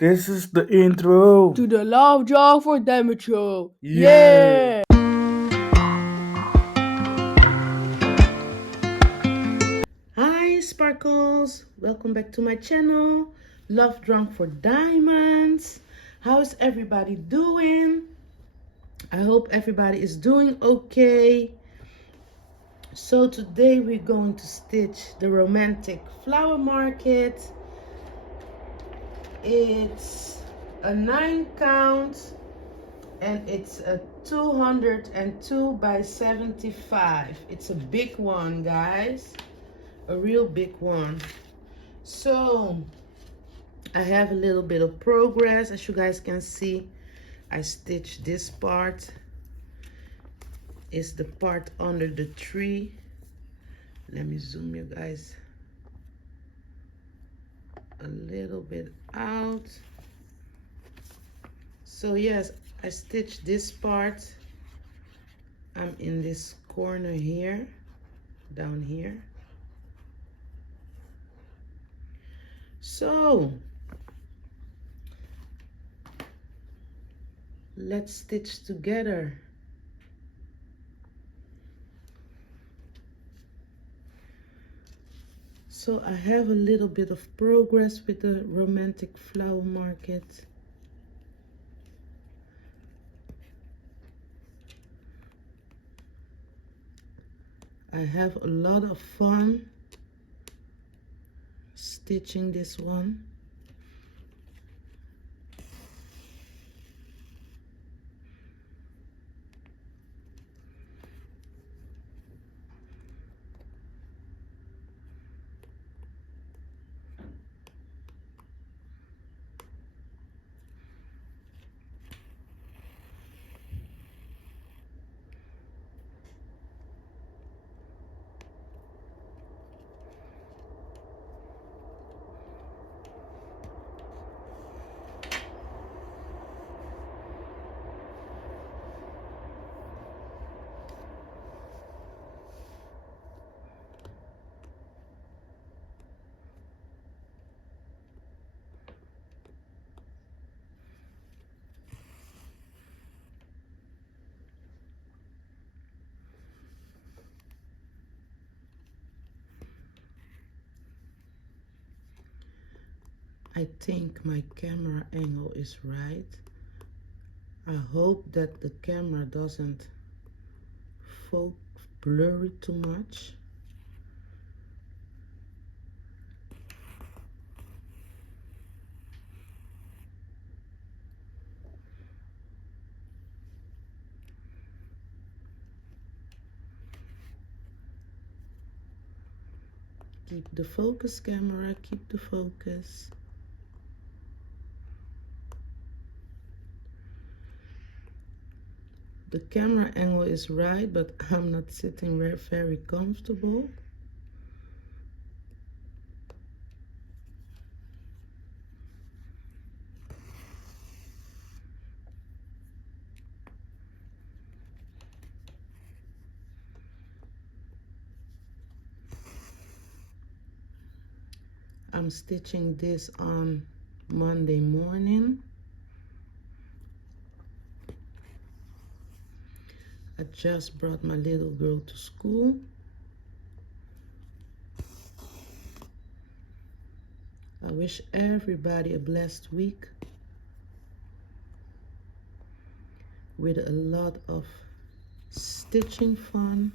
This is the intro to the Love Job for Damage Show. Yeah. Hi Sparkles, welcome back to my channel, Love Drunk for Diamonds. How's everybody doing? I hope everybody is doing okay. So today we're going to stitch the romantic flower market. It's a 9 count and it's a 202 by 75. It's a big one, guys, a real big one. So I have a little bit of progress. As you guys can see, I stitched this part. Is the part under the tree. Let me zoom you guys a little bit out. So yes, I stitched this part. I'm in this corner here, down here. So let's stitch together. So I have a little bit of progress with the romantic flower market. I have a lot of fun stitching this one. I think my camera angle is right. I hope that the camera doesn't blur it too much. Keep the focus, camera, keep the focus. The camera angle is right, but I'm not sitting very comfortable. I'm stitching this on Monday morning. I just brought my little girl to school. I wish everybody a blessed week with a lot of stitching fun.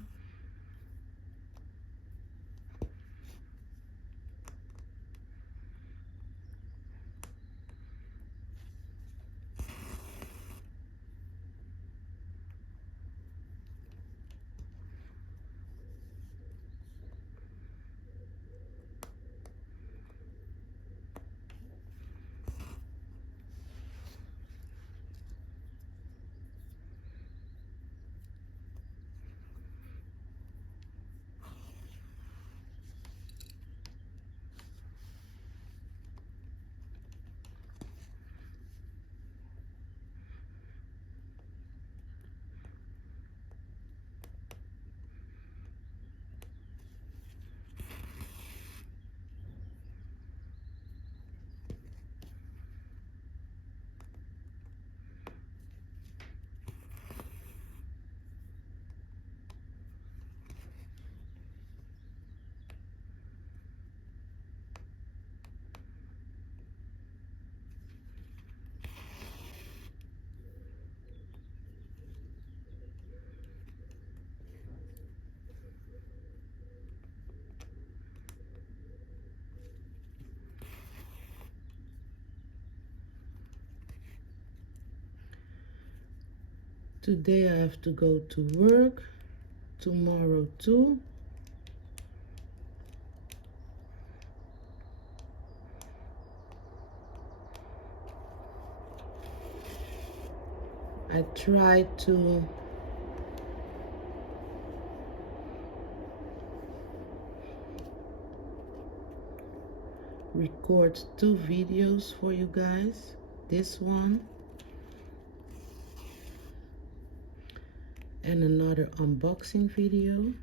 Today I have to go to work, tomorrow too. I try to record 2 videos for you guys. This one and another unboxing video.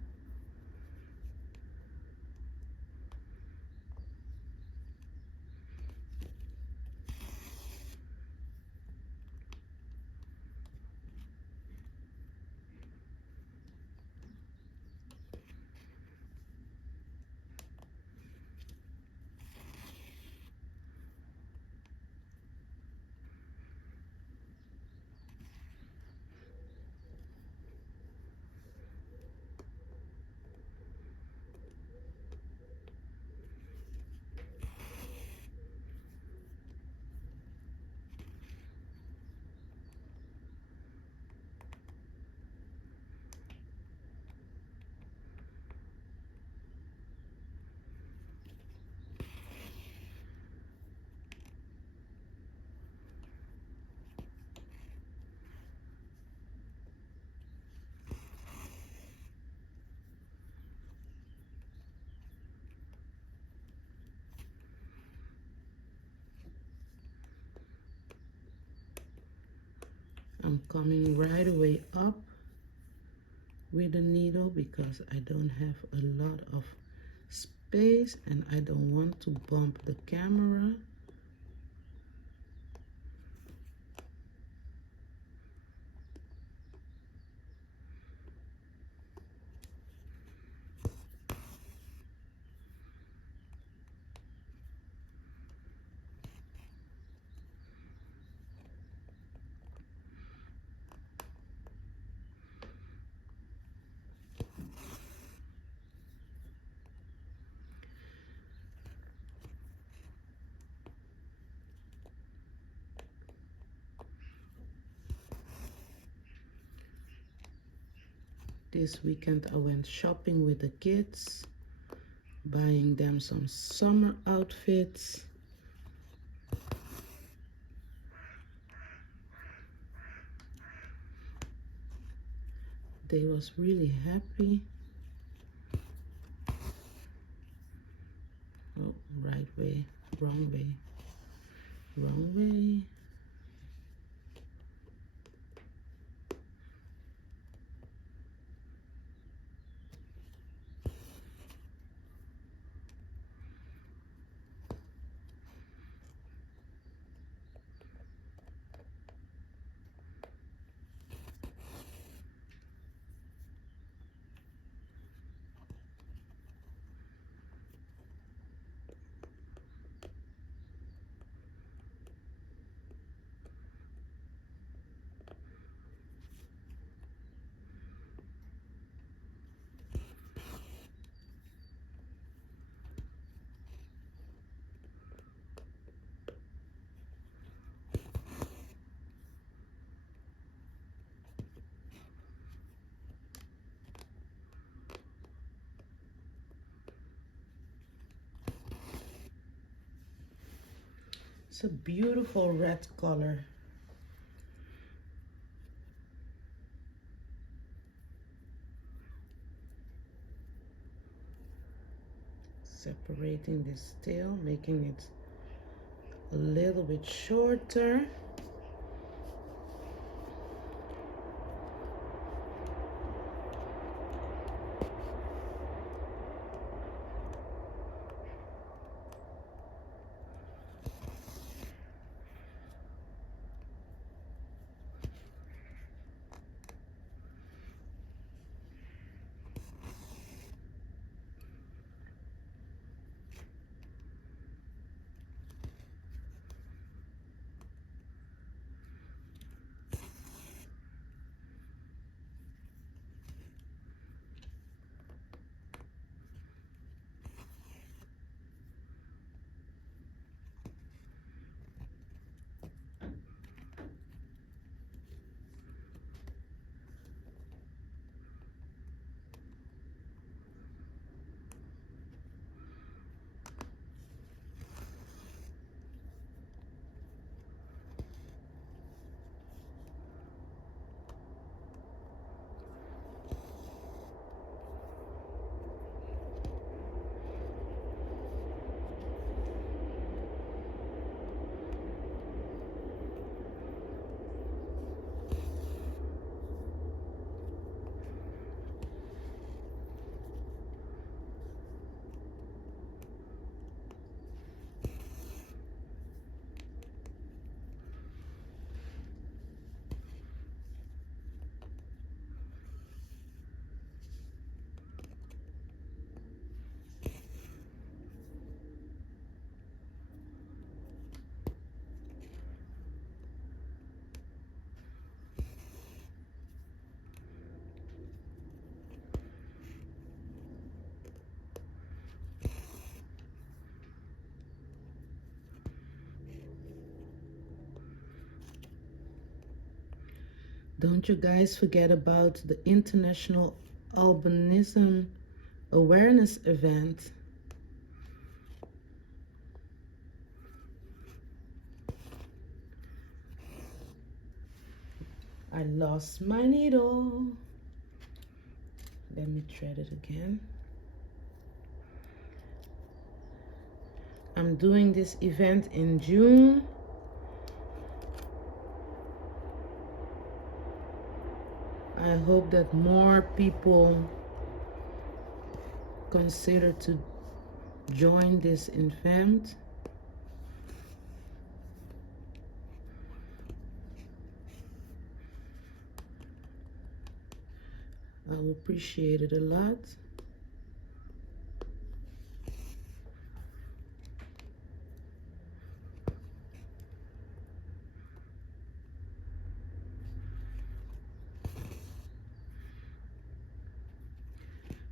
I'm coming right away up with the needle because I don't have a lot of space and I don't want to bump the camera. This weekend I went shopping with the kids, buying them some summer outfits. They was really happy. Oh, right way, wrong way, wrong way. It's a beautiful red color. Separating this tail, making it a little bit shorter. Don't you guys forget about the International Albinism Awareness event. I lost my needle. Let me thread it again. I'm doing this event in June. I hope that more people consider to join this event. I will appreciate it a lot.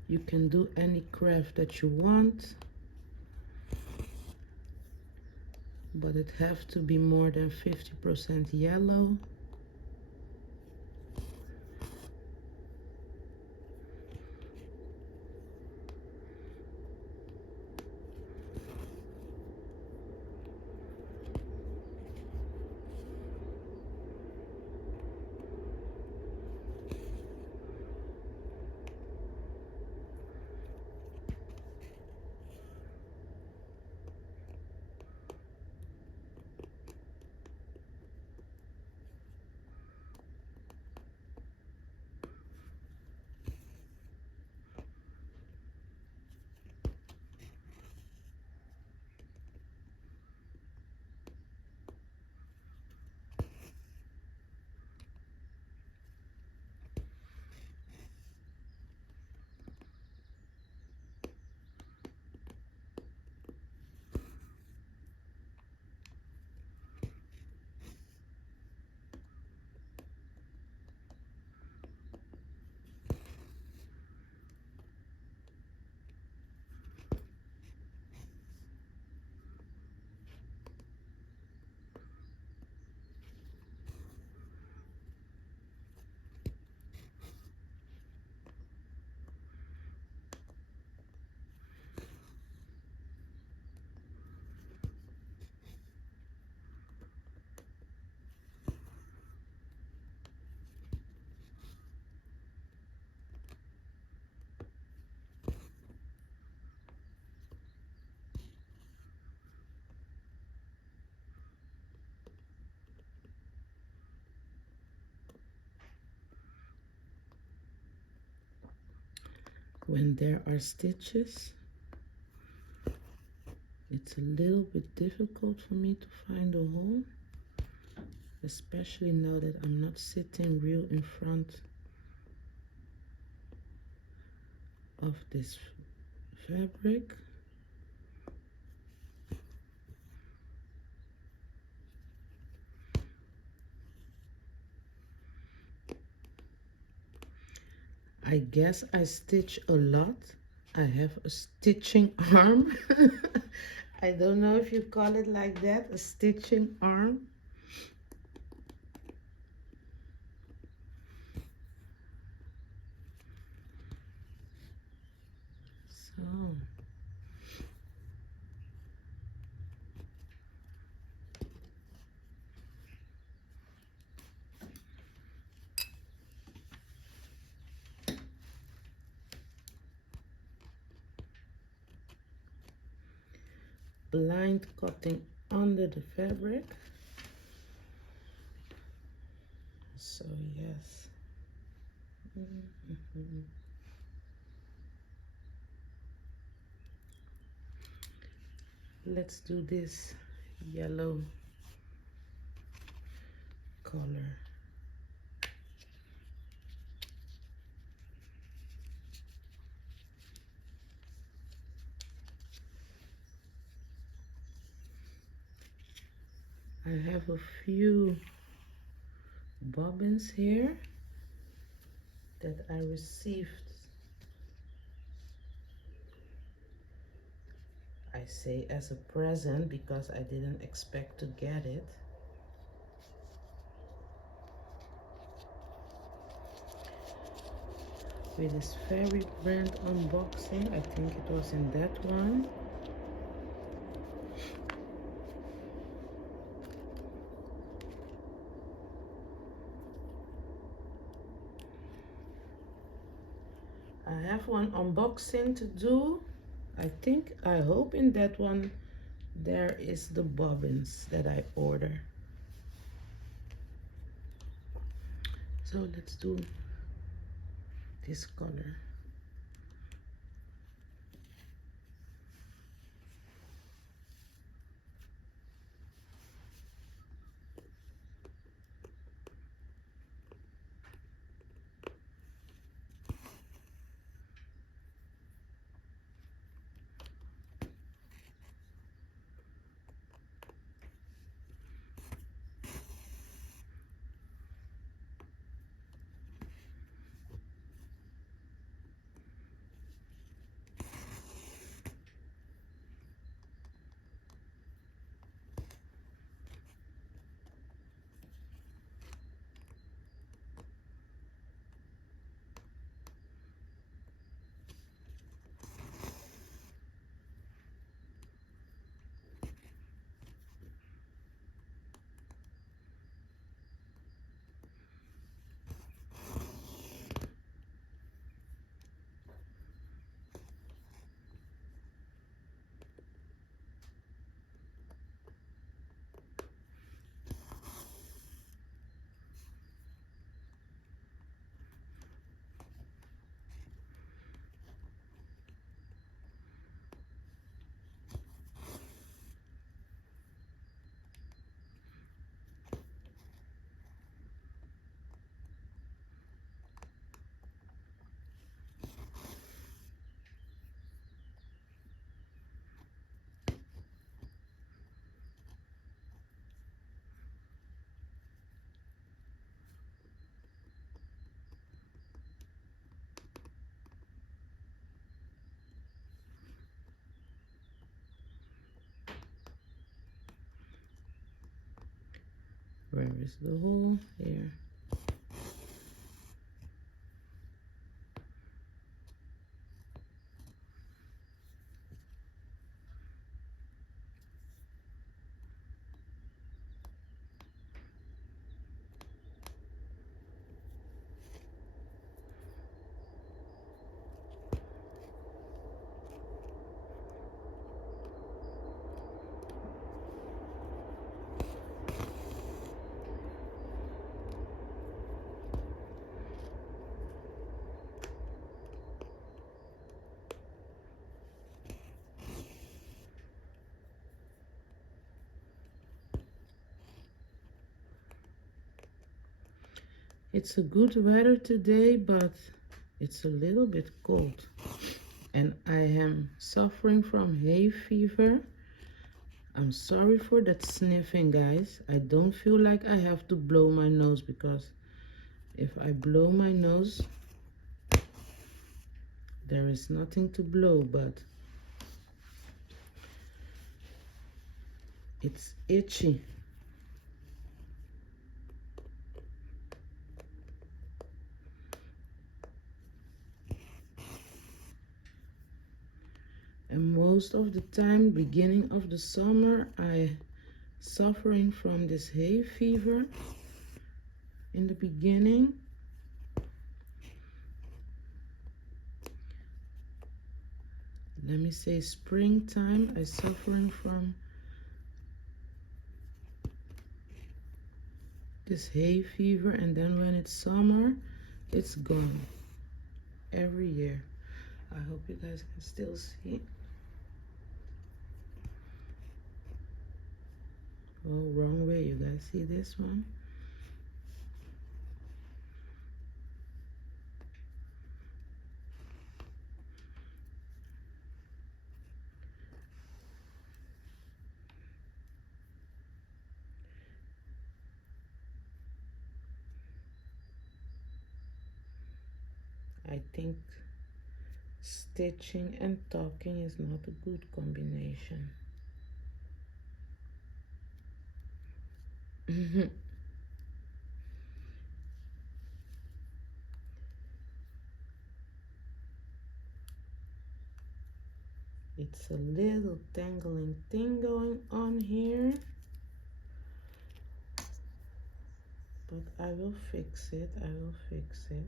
You can do any craft that you want, but it have to be more than 50% yellow. When there are stitches, it's a little bit difficult for me to find a hole, especially now that I'm not sitting real in front of this fabric. I guess I stitch a lot. I have a stitching arm. I don't know if you call it like that, a stitching arm. So blind cutting under the fabric. So yes. Let's do this yellow color. I have a few bobbins here that I received. I say as a present because I didn't expect to get it. with this fairy brand unboxing. I think it was in that one. I have one unboxing to do. I hope in that one there is the bobbins that I order. So let's do this color. Where is the hole? Here. It's a good weather today, but it's a little bit cold. And I am suffering from hay fever. I'm sorry for that sniffing, guys. I don't feel like I have to blow my nose, because if I blow my nose, there is nothing to blow, but it's itchy. And most of the time, beginning of the summer, I suffering from this hay fever in the beginning. Let me say springtime, I suffering from this hay fever, and then when it's summer, it's gone every year. I hope you guys can still see. Oh, wrong way. You guys see this one? I think stitching and talking is not a good combination. It's a little tangling thing going on here, but I will fix it. I will fix it.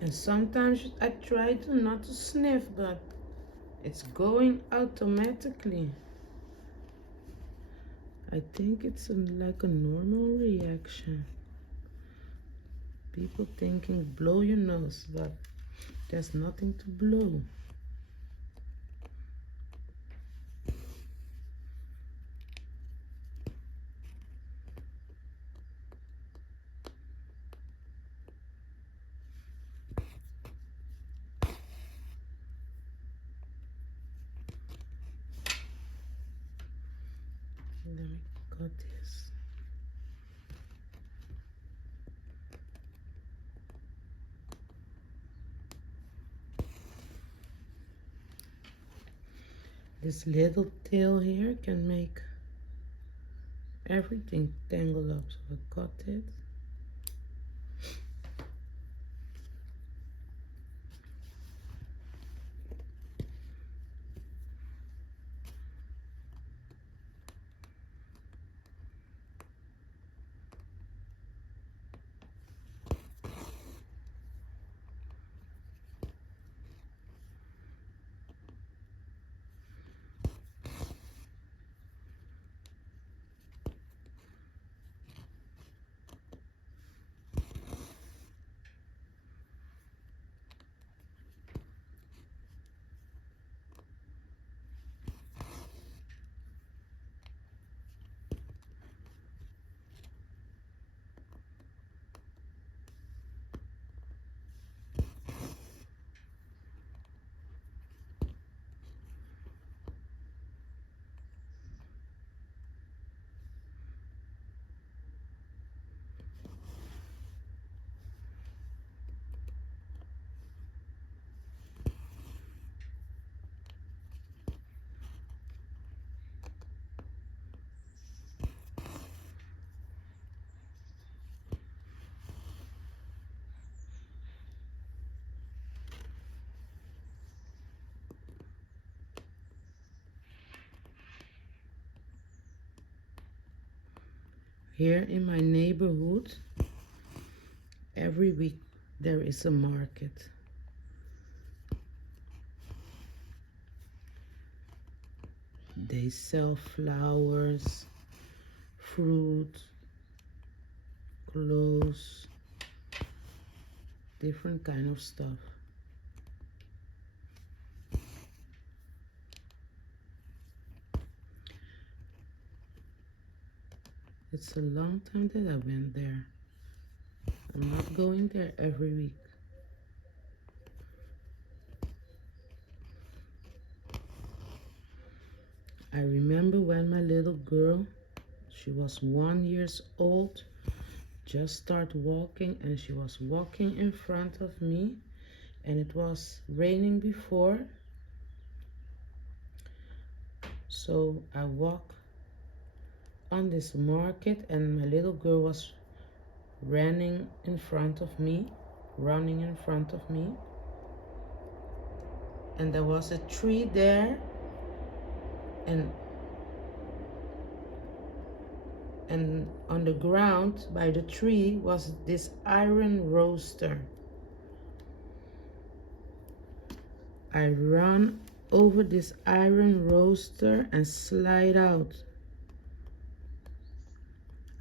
And sometimes I try to not to sniff, but it's going automatically. I think it's like a normal reaction. People thinking blow your nose, but there's nothing to blow. Let me cut this. This little tail here can make everything tangle up, so I cut it. Here in my neighborhood, every week there is a market. They sell flowers, fruit, clothes, different kind of stuff. It's a long time that I went there. I'm not going there every week. I remember when my little girl, she was 1 year old, just started walking, and she was walking in front of me, and it was raining before. So I walked on this market, and my little girl was running in front of me, and there was a tree there, and on the ground by the tree was this iron roaster. I ran over this iron roaster and slide out.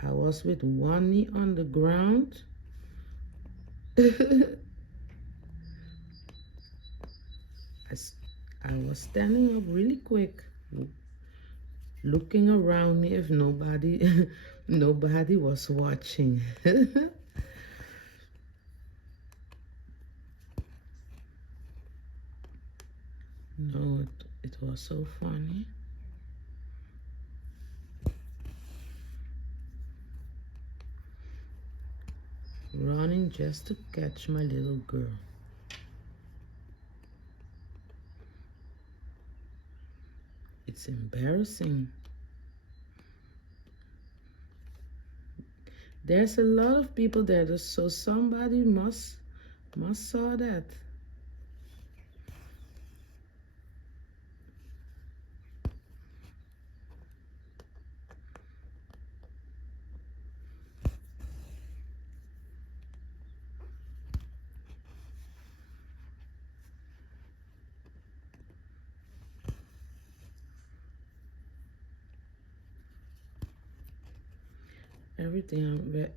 I was with one knee on the ground. I was standing up really quick, looking around me if nobody was watching. No, it was so funny. in just to catch my little girl. It's embarrassing. There's a lot of people there, so somebody must saw that.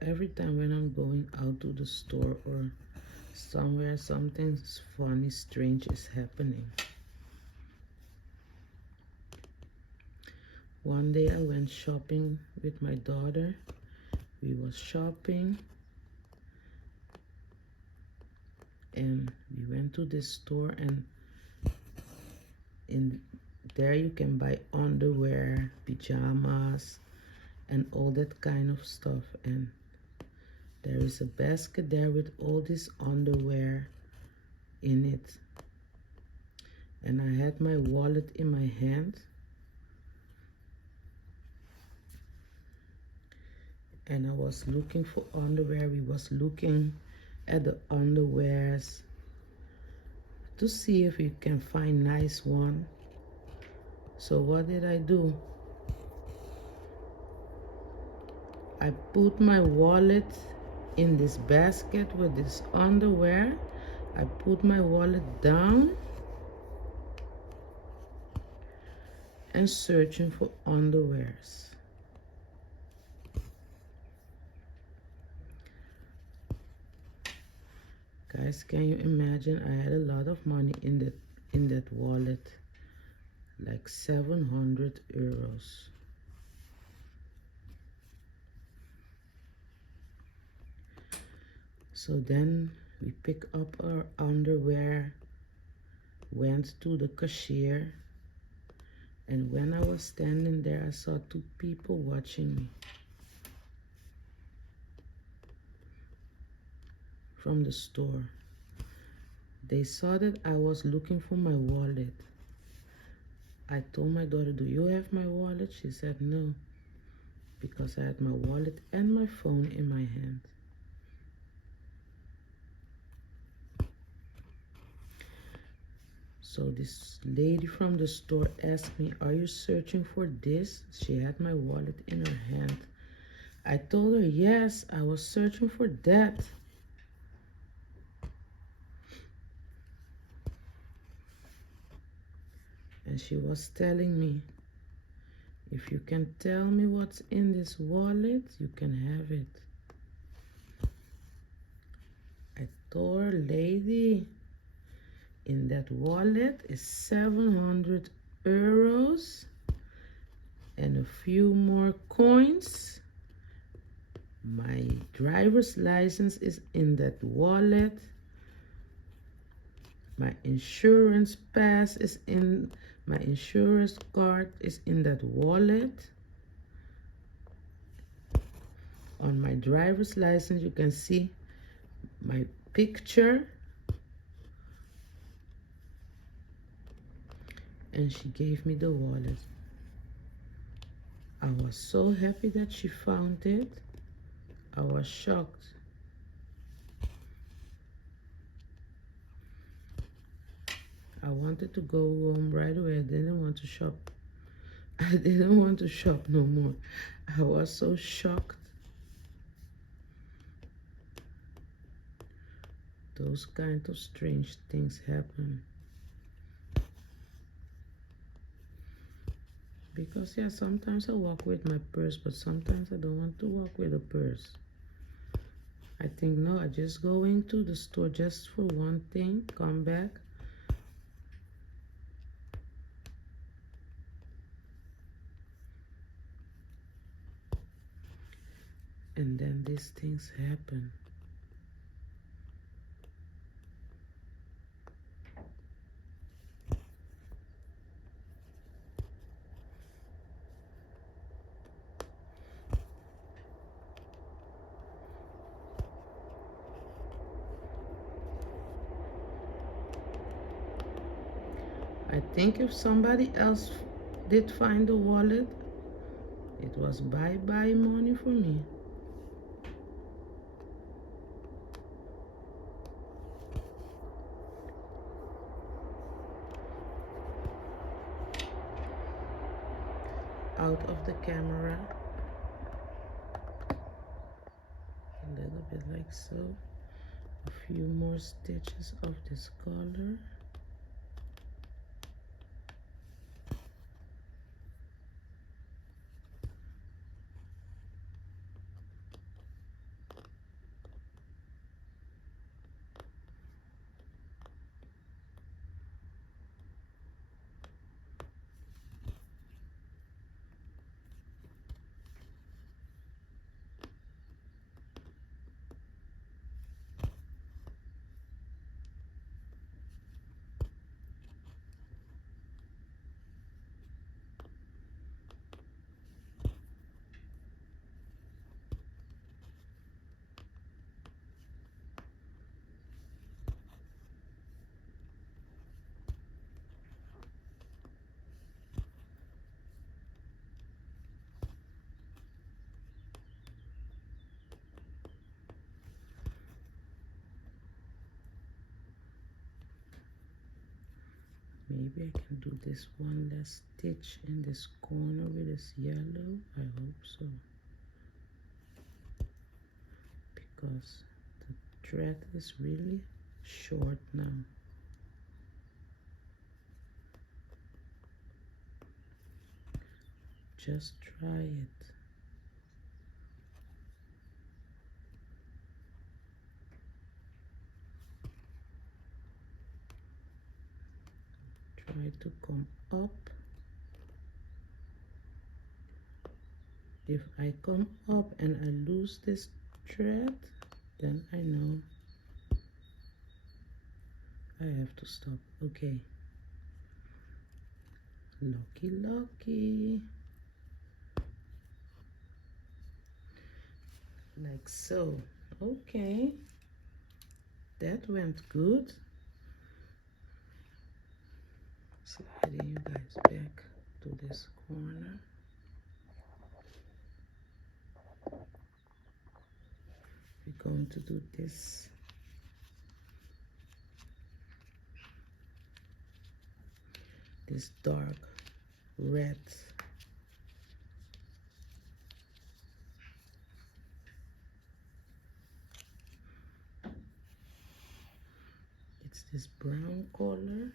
Every time when I'm going out to the store or somewhere, something funny, strange is happening. One day I went shopping with my daughter. We was shopping and we went to this store, and in there you can buy underwear, pajamas, and all that kind of stuff. And there is a basket there with all this underwear in it. And I had my wallet in my hand. And I was looking for underwear. We was looking at the underwears to see if we can find nice one. So what did I do? I put my wallet in this basket with this underwear. I put my wallet down and searching for underwears. Guys, can you imagine? I had a lot of money in that wallet, like 700 euros. So then we pick up our underwear, went to the cashier, and when I was standing there, I saw two people watching me from the store. They saw that I was looking for my wallet. I told my daughter, "Do you have my wallet?" She said no, because I had my wallet and my phone in my hand. So this lady from the store asked me, "Are you searching for this?" She had my wallet in her hand. I told her, yes, I was searching for that. And she was telling me, "If you can tell me what's in this wallet, you can have it." I told her, "Lady, in that wallet is 700 euros and a few more coins. My driver's license is in that wallet. My insurance pass is in, my insurance card is in that wallet. On my driver's license, you can see my picture." And she gave me the wallet. I was so happy that she found it. I was shocked. I wanted to go home right away. I didn't want to shop. I didn't want to shop no more. I was so shocked. Those kind of strange things happen. Because yeah, sometimes I walk with my purse, but sometimes I don't want to walk with a purse. I think, no, I just go into the store just for one thing, come back. And then these things happen. I think if somebody else did find the wallet, it was bye-bye money for me. Out of the camera. A little bit like so. A few more stitches of this color. Maybe I can do this one last stitch in this corner with this yellow. I hope so. Because the thread is really short now. Just try it. Try to come up. If I come up and I lose this thread, then I know I have to stop. Okay. Lucky, lucky. Like so. Okay. That went good. Sliding you guys back to this corner. We're going to do this. This dark red. It's this brown color.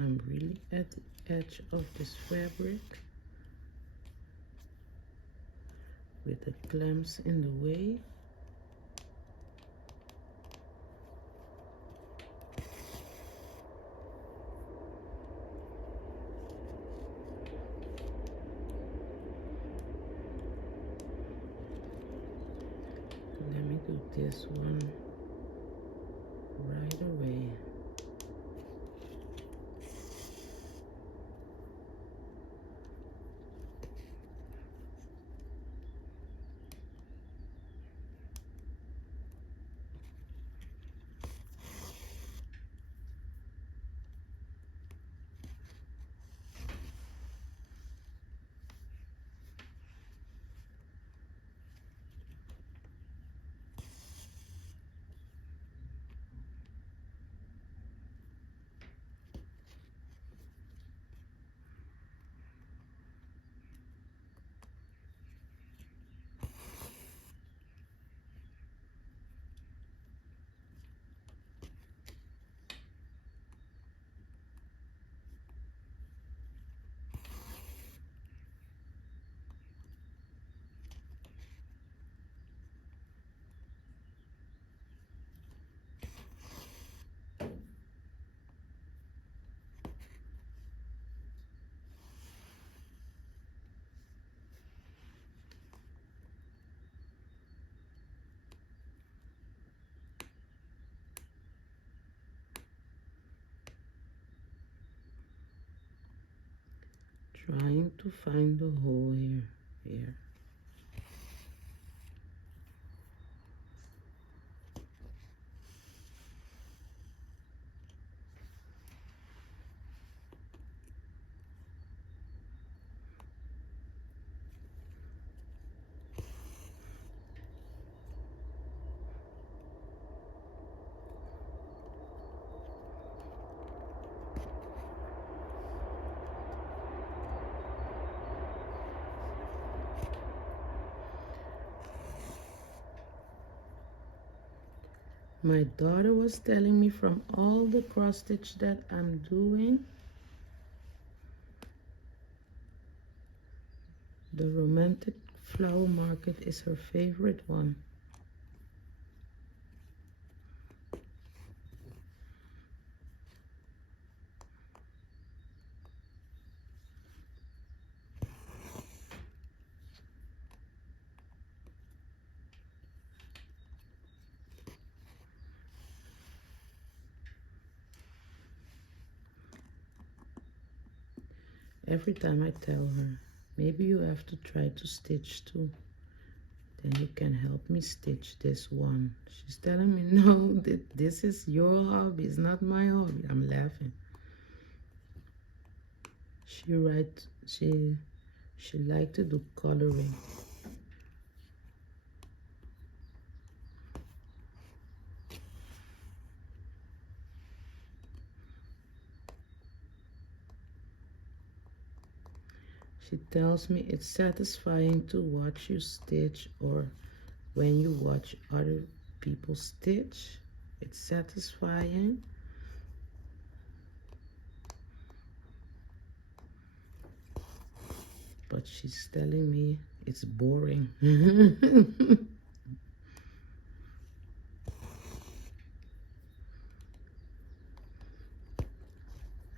I'm really at the edge of this fabric with the clamps in the way. Let me do this one right away. Trying to find the hole here. My daughter was telling me from all the cross stitch that I'm doing, the romantic flower market is her favorite one. Every time I tell her, maybe you have to try to stitch too. Then you can help me stitch this one. She's telling me, no, this is your hobby, it's not my hobby. I'm laughing. She liked to do coloring. She tells me it's satisfying to watch you stitch, or when you watch other people stitch, it's satisfying. But she's telling me it's boring.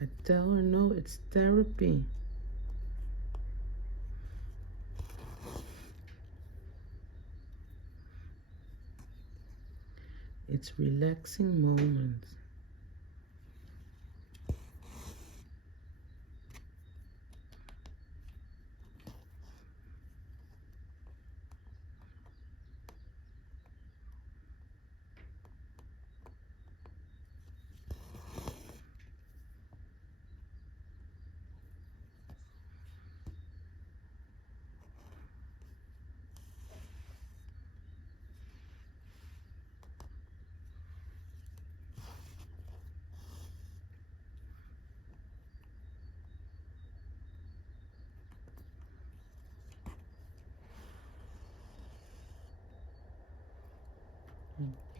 I tell her, no, it's therapy. It's relaxing moments.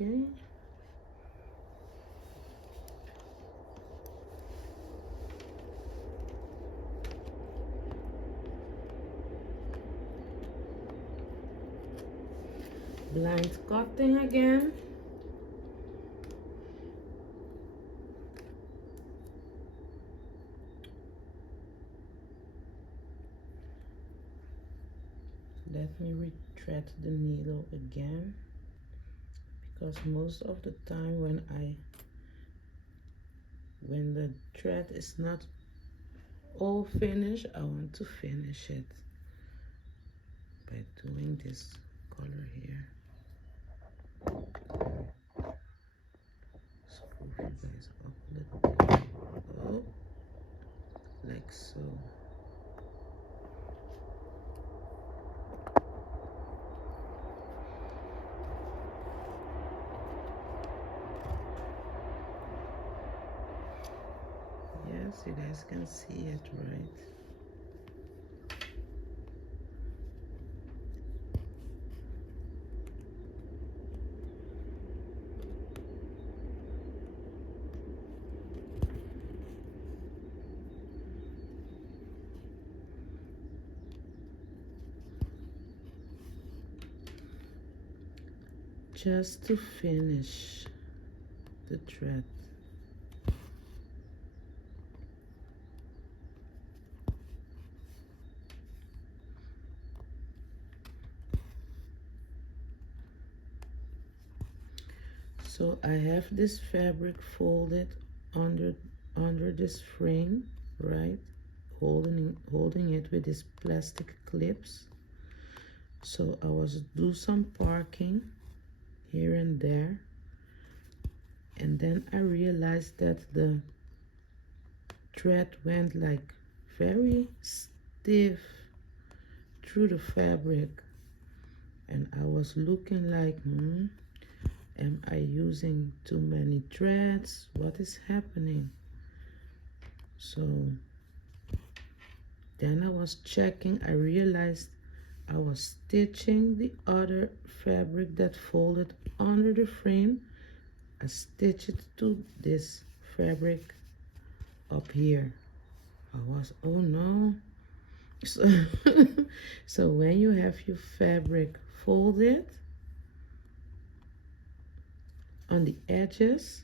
Okay. Blind cutting again. Let me retread the needle again, because most of the time when the thread is not all finished, I want to finish it by doing this color here. Screw you guys up a little bit. Oh, like so. Yes, you guys can see it, right? Just to finish the thread. So I have this fabric folded under this frame, right? holding it with these plastic clips. So I was do some parking here and there, and then I realized that the thread went like very stiff through the fabric, and I was looking like, am I using too many threads? What is happening? So then I was checking. I realized I was stitching the other fabric that folded under the frame. I stitched it to this fabric up here. I was, oh no. So, so when you have your fabric folded on the edges,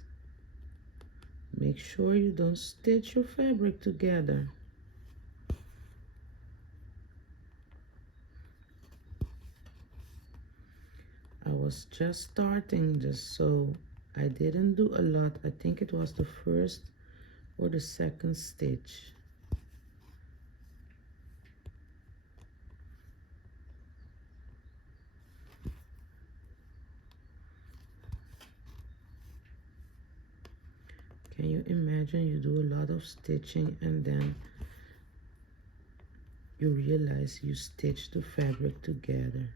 make sure you don't stitch your fabric together. I was just starting this, so I didn't do a lot. I think it was the first or the second stitch. Can you imagine you do a lot of stitching and then you realize you stitched the fabric together?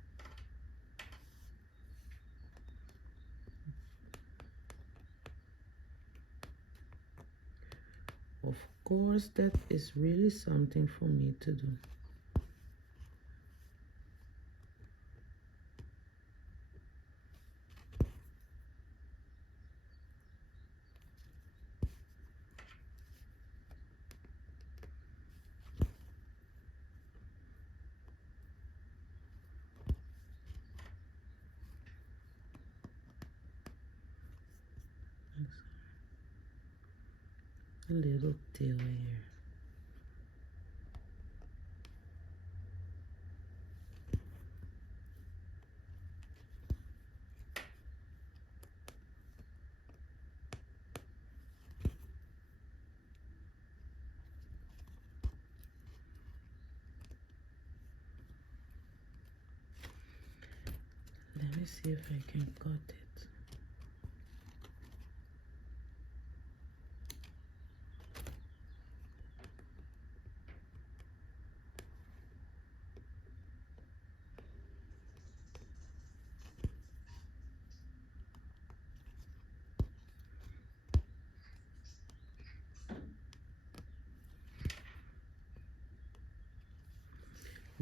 Of course, that is really something for me to do. A little tail here. Let me see if I can cut it.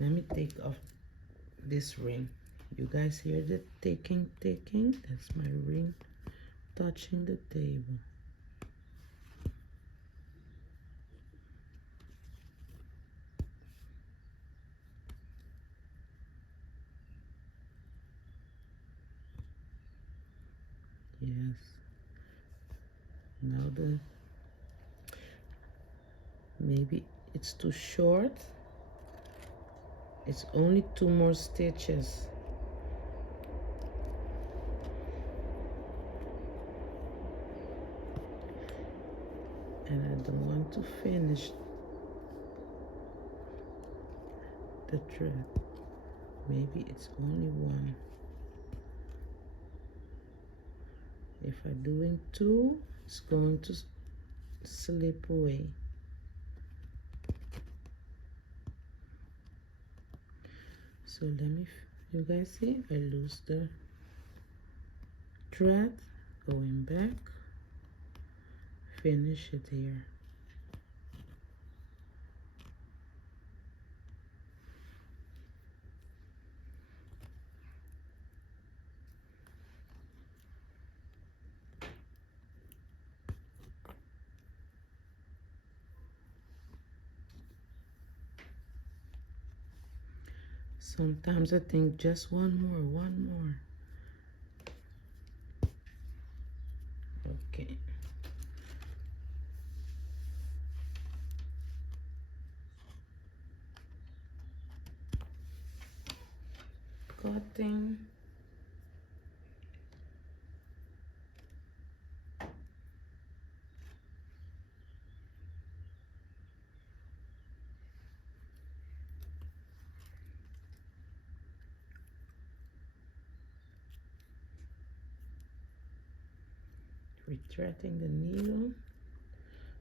Let me take off this ring. You guys hear the ticking? That's my ring touching the table. Yes. Now maybe it's too short. It's only 2 more stitches. And I don't want to finish the thread. Maybe it's only 1. If I'm doing 2, it's going to slip away. So let me, you guys see, I lose the thread, going back, finish it here. Sometimes I think just one more. Okay. Cutting. Retracting the needle.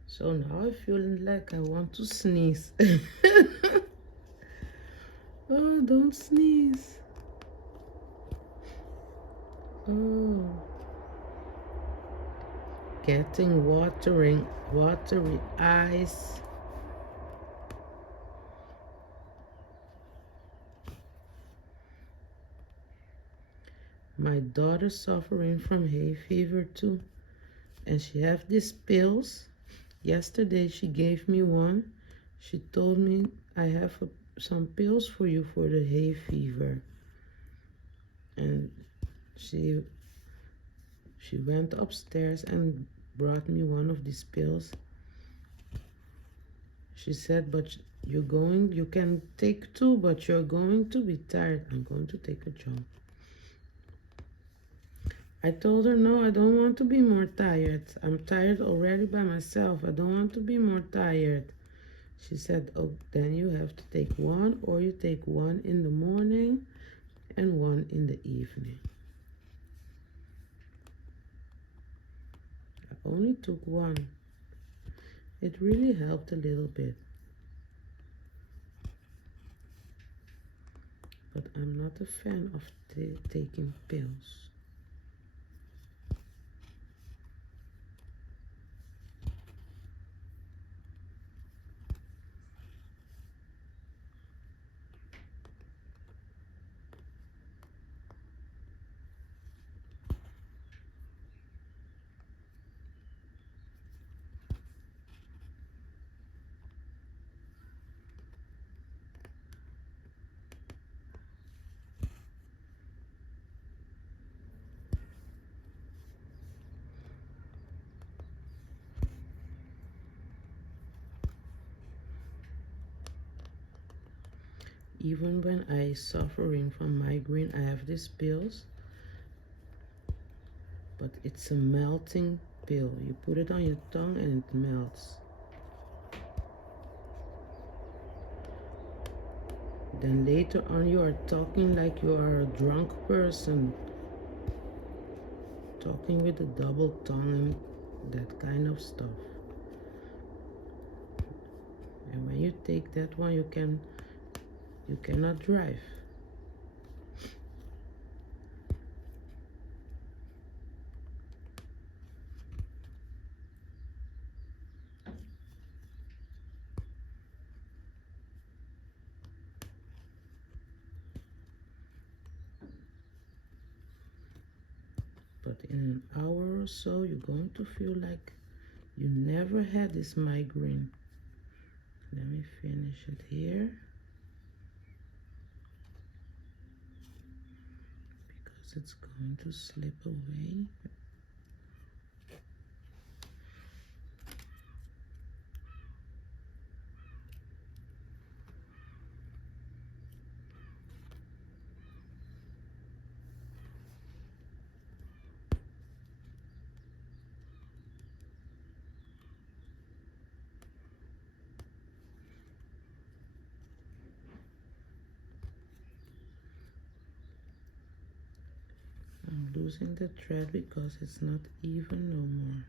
So now I feel like I want to sneeze. Oh, don't sneeze. Oh. Getting watery eyes. My daughter's suffering from hay fever too, and she have these pills. Yesterday she gave me one. She told me I have some pills for you for the hay fever, and she went upstairs and brought me one of these pills. She said, but you can take two, but you're going to be tired. I'm going to take a job. I told her, no, I don't want to be more tired. I'm tired already by myself. I don't want to be more tired. She said, oh, then you have to take one, or you take one in the morning and one in the evening. I only took one. It really helped a little bit. But I'm not a fan of taking pills. Even when I suffering from migraine, I have these pills, but it's a melting pill. You put it on your tongue and it melts. Then later on you are talking like you are a drunk person, talking with a double tongue and that kind of stuff. And when you take that one, you cannot drive. But in an hour or so, you're going to feel like you never had this migraine. Let me finish it here, because it's going to slip away. I'm losing the thread because it's not even no more.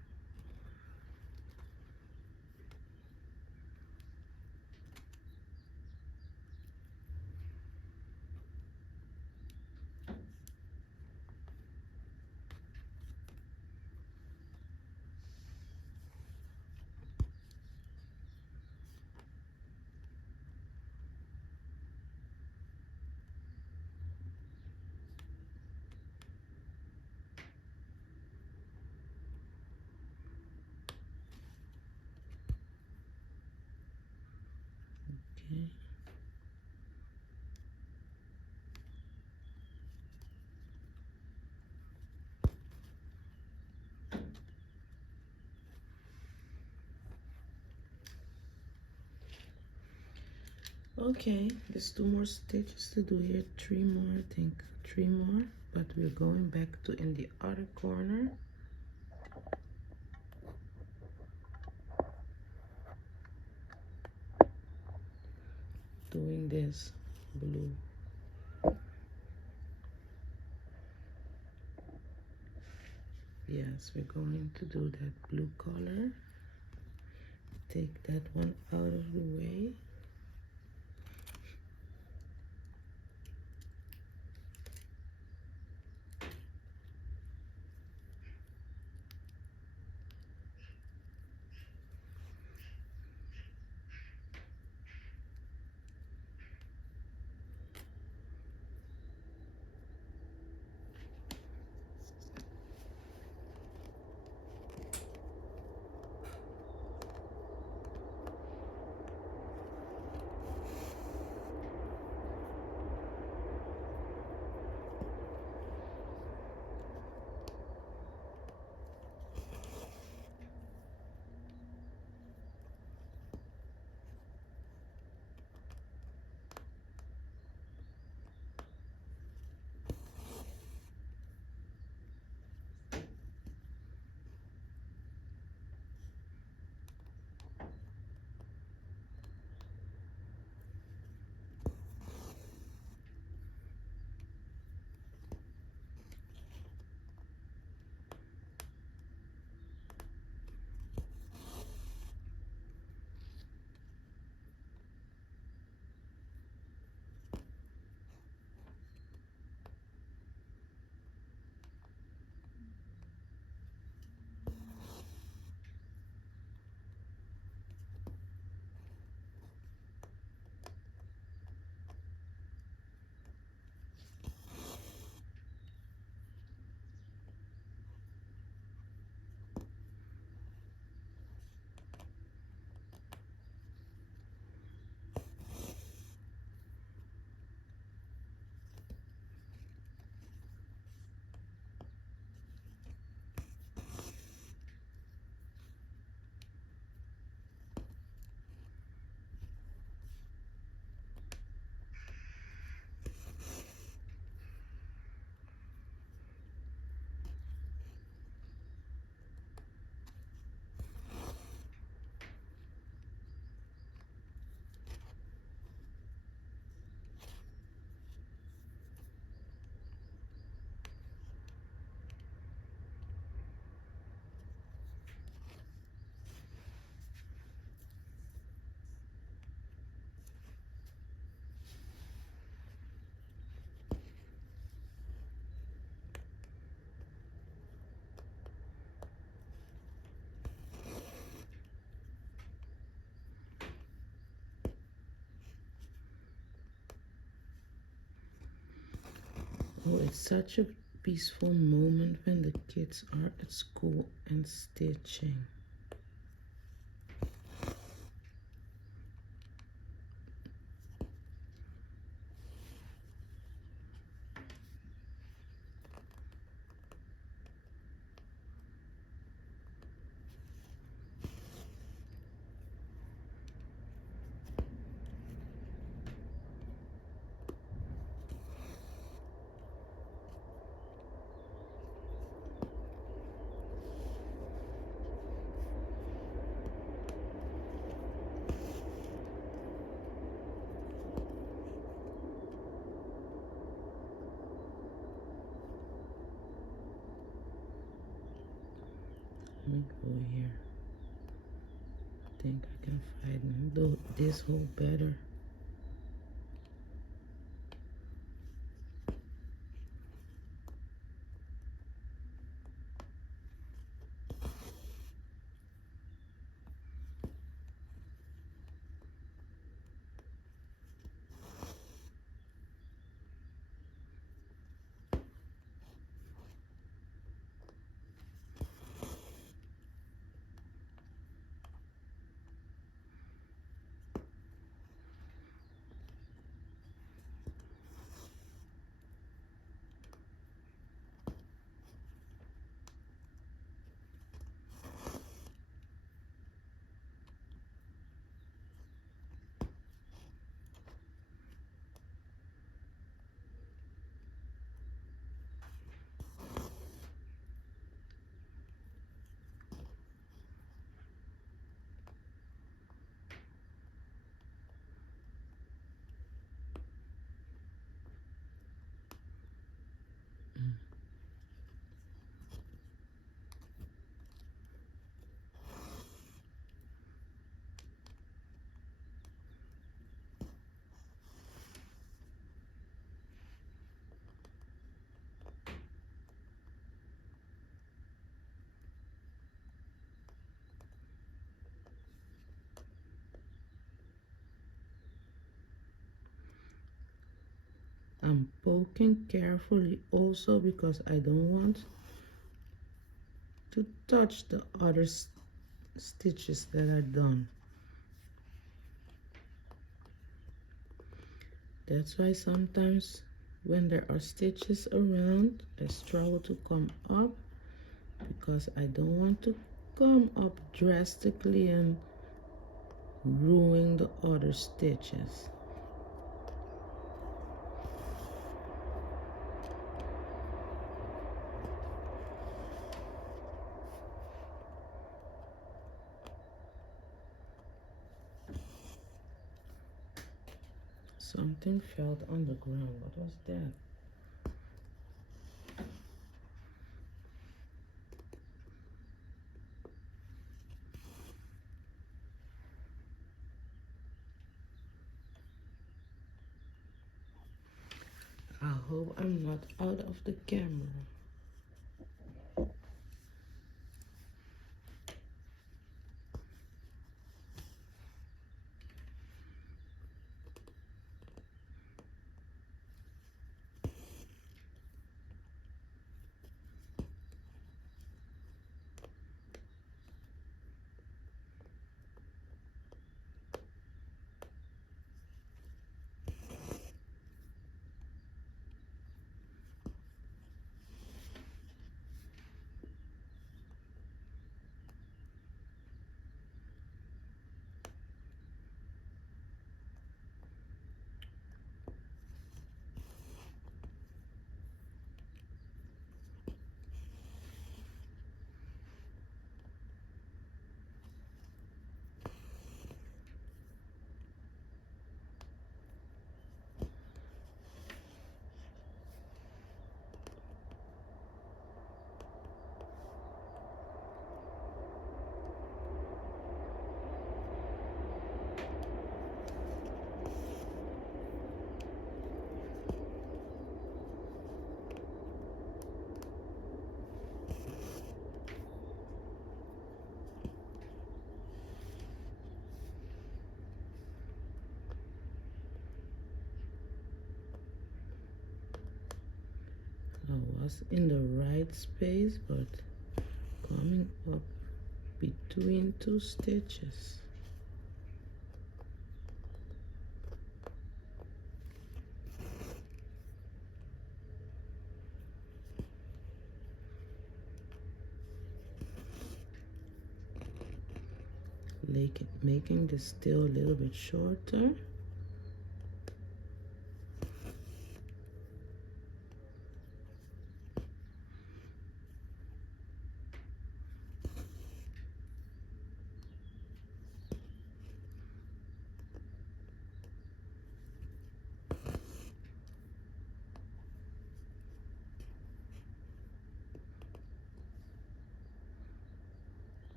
Okay. Okay, there's 2 more stitches to do here. 3 more, I think. 3 more, but we're going back to in the other corner. Doing this blue. Yes, we're going to do that blue color. Take that one out of the way. Oh, it's such a peaceful moment when the kids are at school and stitching. Let me go here. I think I can find this hole better. I'm poking carefully also because I don't want to touch the other stitches that are done. That's why sometimes when there are stitches around, I struggle to come up because I don't want to come up drastically and ruin the other stitches. Something fell on the ground. What was that? I hope I'm not out of the camera. I was in the right space, but coming up between two stitches. Making this still a little bit shorter.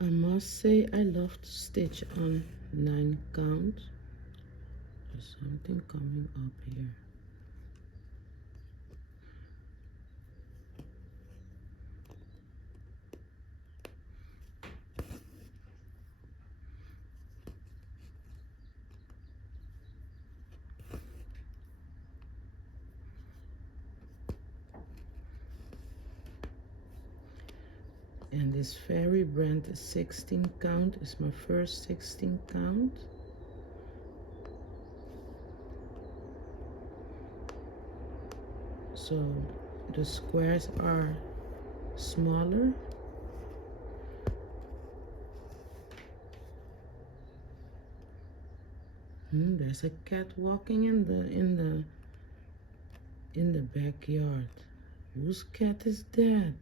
I must say I love to stitch on 9 count. There's something coming up here. And this fairy brand is 16 count, is my first 16 count. So the squares are smaller. There's a cat walking in the backyard. Whose cat is that?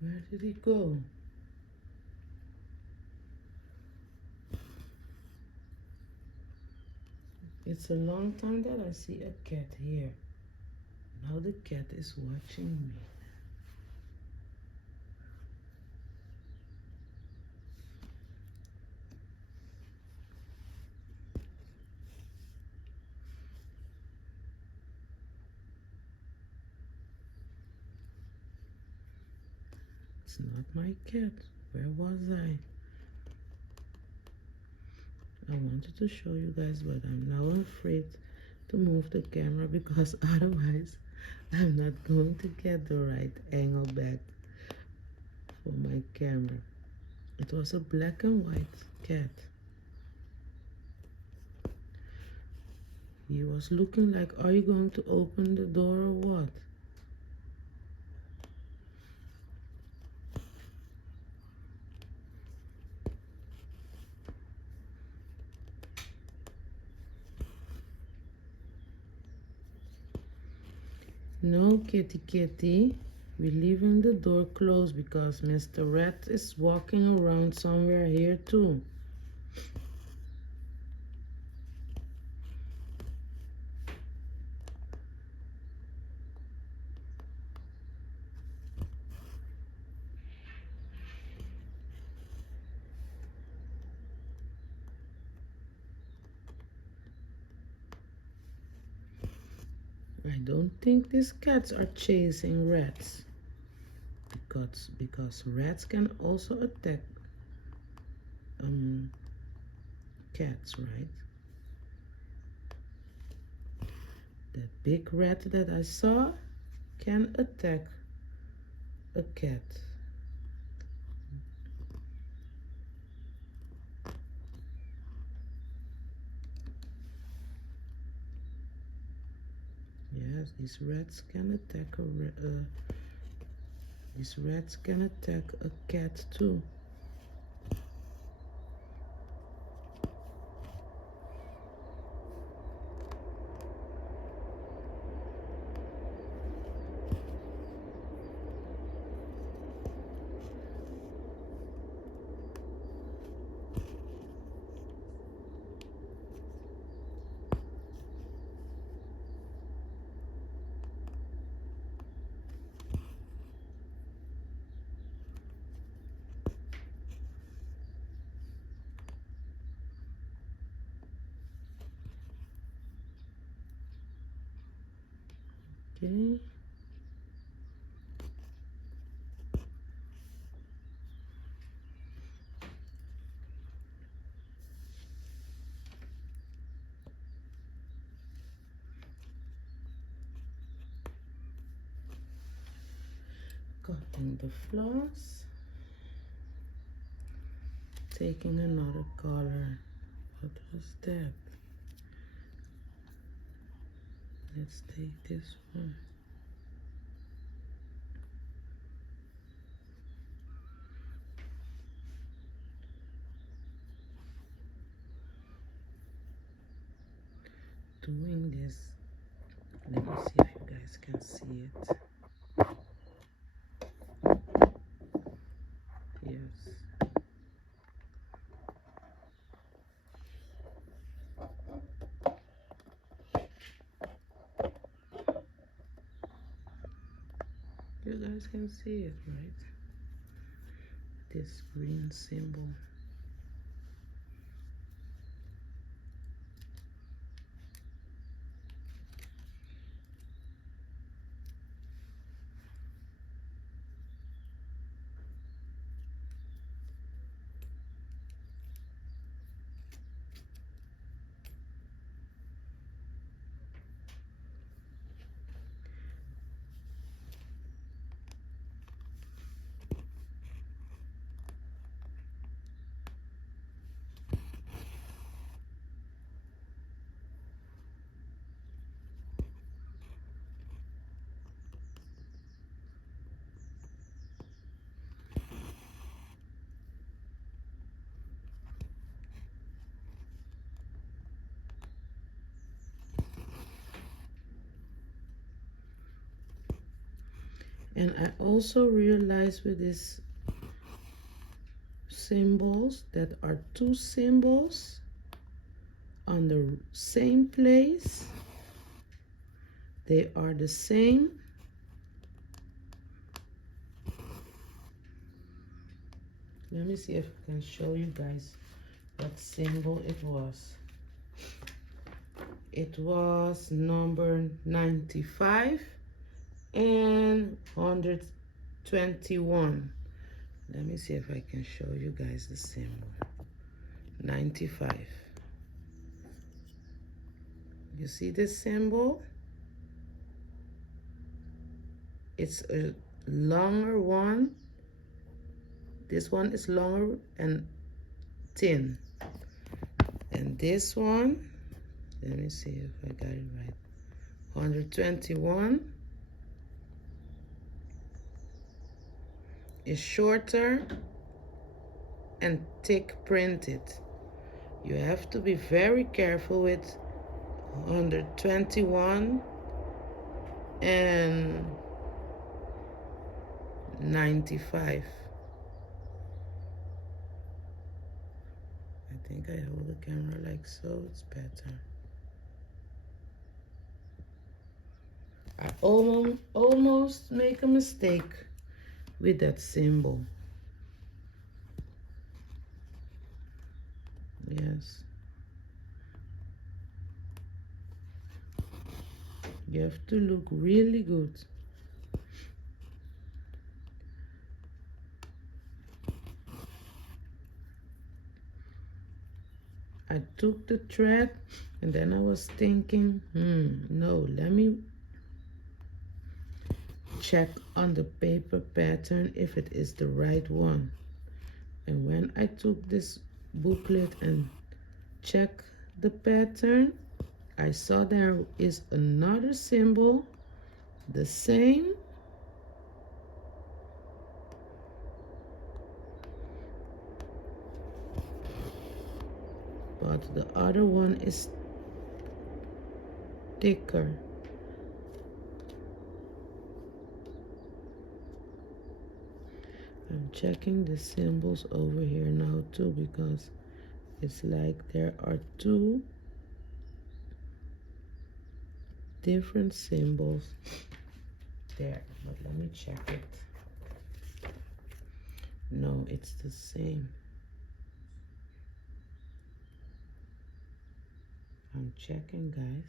Where did he go? It's a long time that I see a cat here. Now the cat is watching me. It's not my cat. Where was I? I wanted to show you guys, but I'm now afraid to move the camera because otherwise I'm not going to get the right angle back for my camera. It was a black and white cat. He was looking like, are you going to open the door or what? No, kitty kitty. We're leaving the door closed because Mr. Rat is walking around somewhere here too. I don't think these cats are chasing rats because rats can also attack cats, right? That big rat that I saw can attack a cat. Yes, these rats can attack these rats can attack a cat too. Okay. Cutting the floss. Taking another color. What was that? Let's take this one. Doing this. Let me see if you guys can see it. Yes. You guys can see it, right? This green symbol. And I also realized with these symbols that are two symbols, on the same place. They are the same. Let me see if I can show you guys what symbol it was. It was number 95 and 121. Let me see if I can show you guys the symbol. 95. You see this symbol? It's a longer one. This one is longer and thin. And this one, let me see if I got it right. 121 is shorter and thick printed. You have to be very careful with 121 and 95. I think I hold the camera like so, it's better. I almost make a mistake with that symbol. Yes. You have to look really good. I took the thread and then I was thinking, no, let me check on the paper pattern if it is the right one. And when I took this booklet and checked the pattern, I saw there is another symbol, the same, but the other one is thicker. I'm checking the symbols over here now too, because it's like there are two different symbols there, but let me check it. No, it's the same. I'm checking, guys.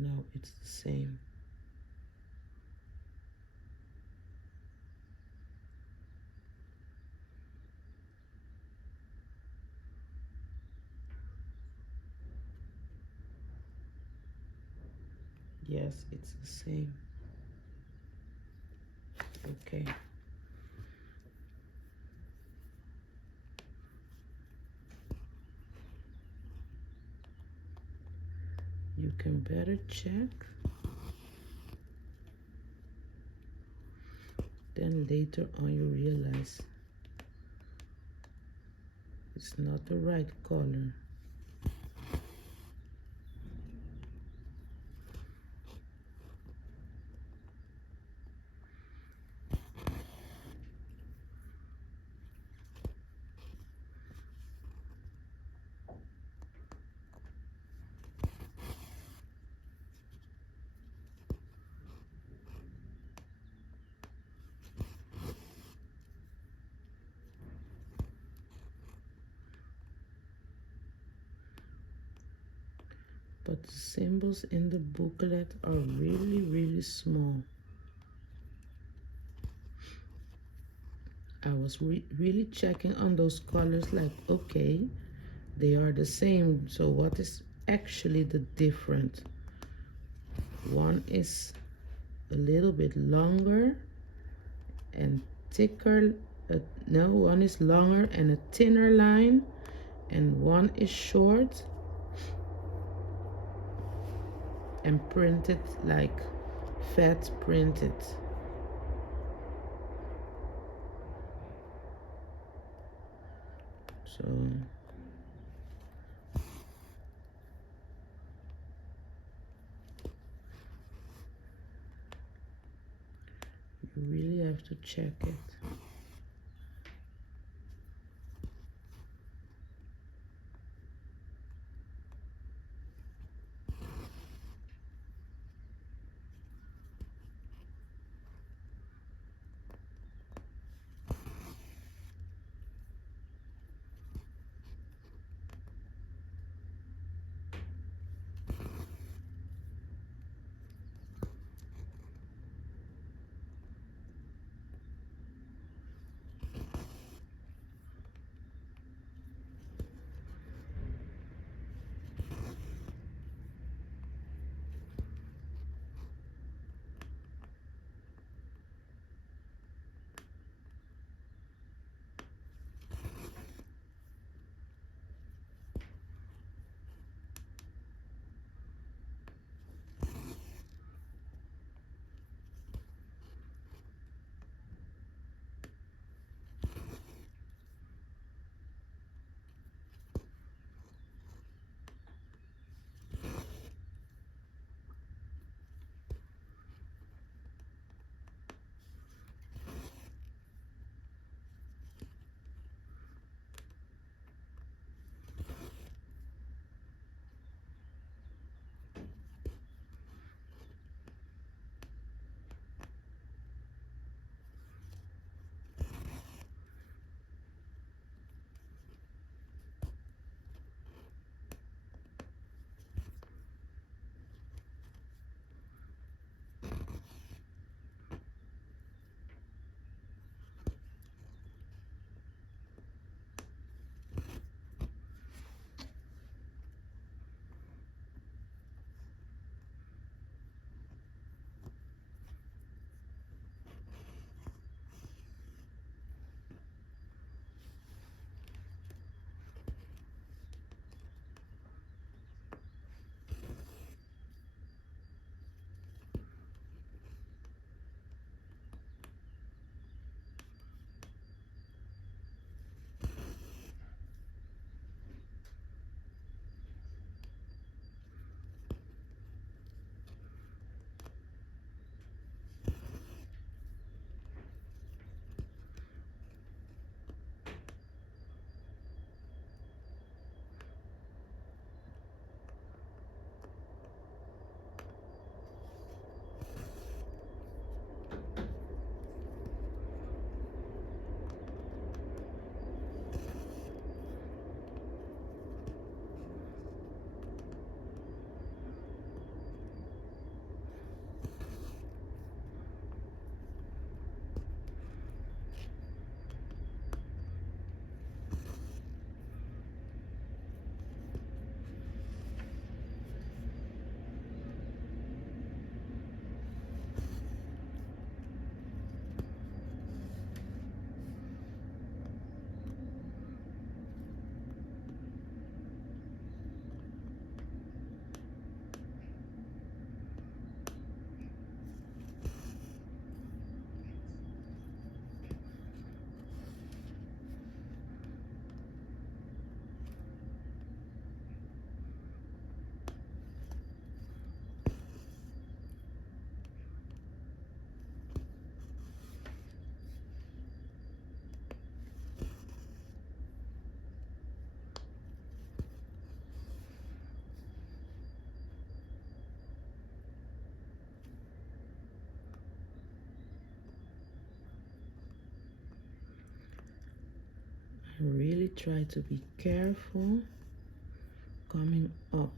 No, it's the same. Yes, it's the same. Okay. You can better check. Then later on you realize it's not the right color. But the symbols in the booklet are really, really small. I was really checking on those colors like, okay, they are the same. So what is actually the difference? One is a little bit longer and thicker. No, one is longer and a thinner line, and one is short and printed like fat printed. So You really have to check it. Really try to be careful coming up.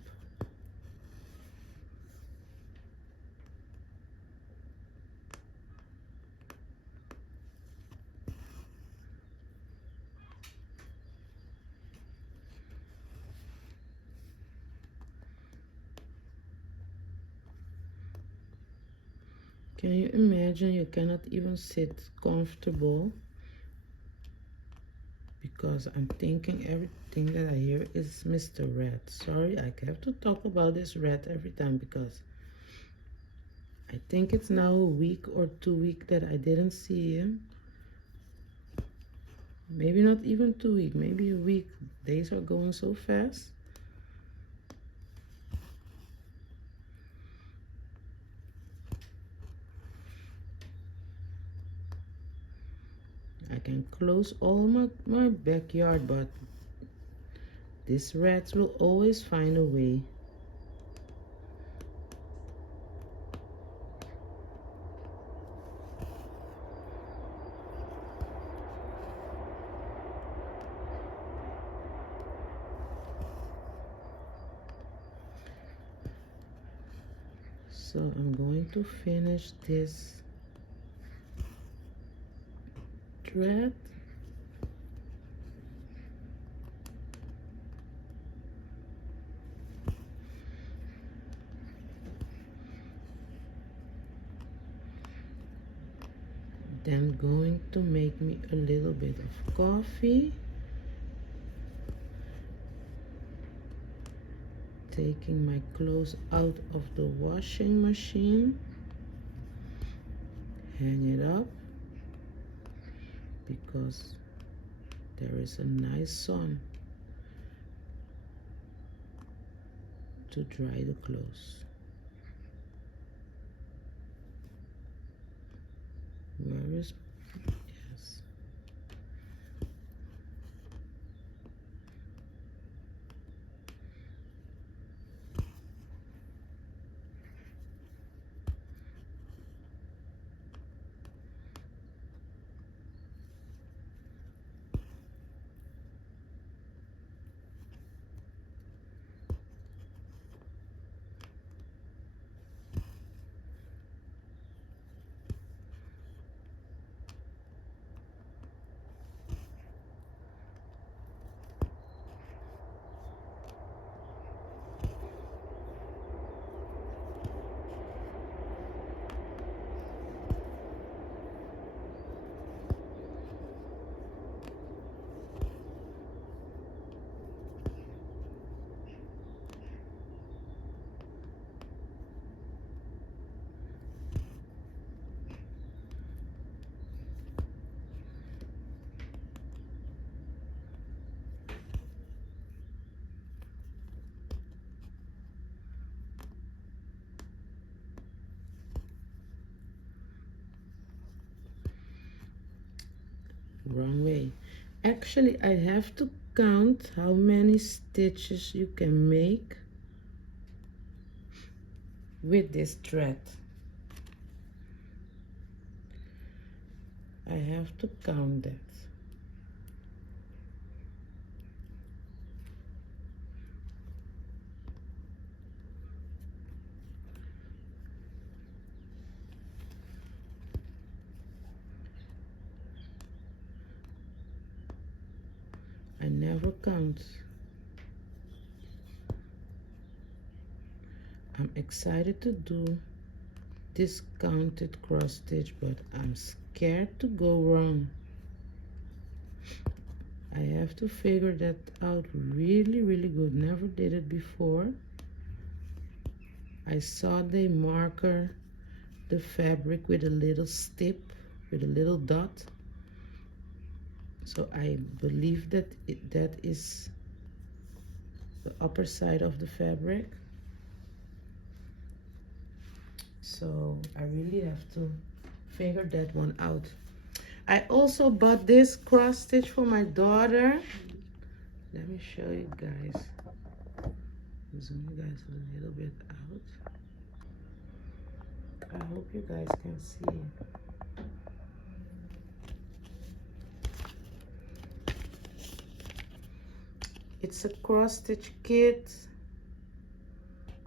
Can you imagine you cannot even sit comfortable? Because I'm thinking everything that I hear is Mr. Red. Sorry, I have to talk about this red every time because I think it's now a week or 2 weeks that I didn't see him. Maybe not even 2 weeks, maybe a week. Days are going so fast. I can close all my backyard, but these rats will always find a way. So I'm going to finish this thread. Then going to make me a little bit of coffee. Taking my clothes out of the washing machine. Hang it up because there is a nice sun to dry the clothes. Where is, yes. Wrong way. Actually, I have to count how many stitches you can make with this thread. I have to count that. I never count. I'm excited to do this counted cross stitch, but I'm scared to go wrong. I have to figure that out really good. Never did it before. I saw they marker the fabric with a little stip, with a little dot. So I believe that that is the upper side of the fabric. So I really have to figure that one out. I also bought this cross stitch for my daughter. Let me show you guys. Zoom you guys a little bit out. I hope you guys can see. It's a cross stitch kit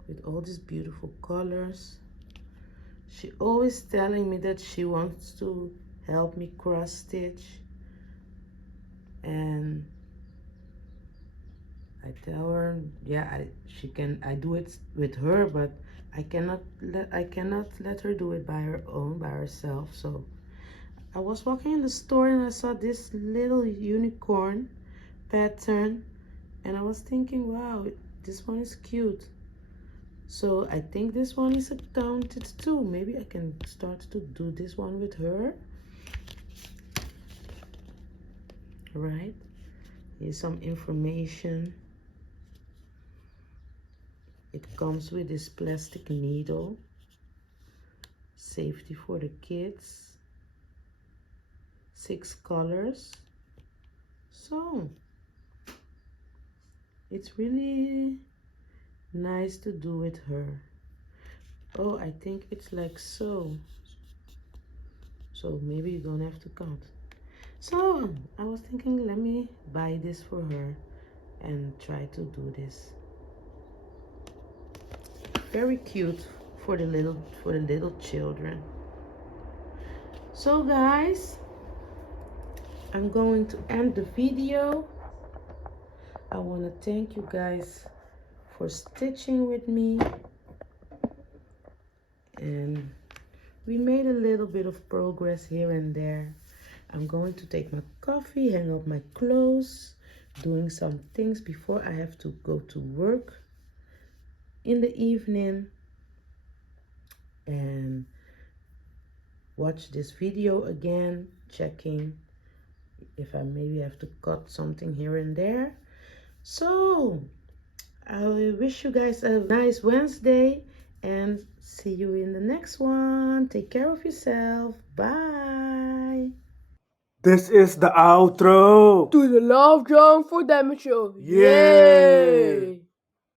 with all these beautiful colors. She always telling me that she wants to help me cross stitch, and I tell her, yeah, I do it with her, but I cannot let her do it by herself. So I was walking in the store and I saw this little unicorn pattern, and I was thinking, wow, this one is cute. So I think this one is counted too. Maybe I can start to do this one with her. Right, here's some information. It comes with this plastic needle, safety for the kids. 6 colors. So it's really nice to do with her. Oh, I think it's like so. So maybe you don't have to count. So I was thinking, let me buy this for her and try to do this. Very cute for the little children. So guys, I'm going to end the video. I want to thank you guys for stitching with me, and we made a little bit of progress here and there. I'm going to take my coffee, hang up my clothes, doing some things before I have to go to work in the evening, and watch this video again, checking if I maybe have to cut something here and there. So I wish you guys a nice Wednesday and see you in the next one. Take care of yourself. Bye. This is the outro. To the Love Drum for Damage Show. Yay! Yay!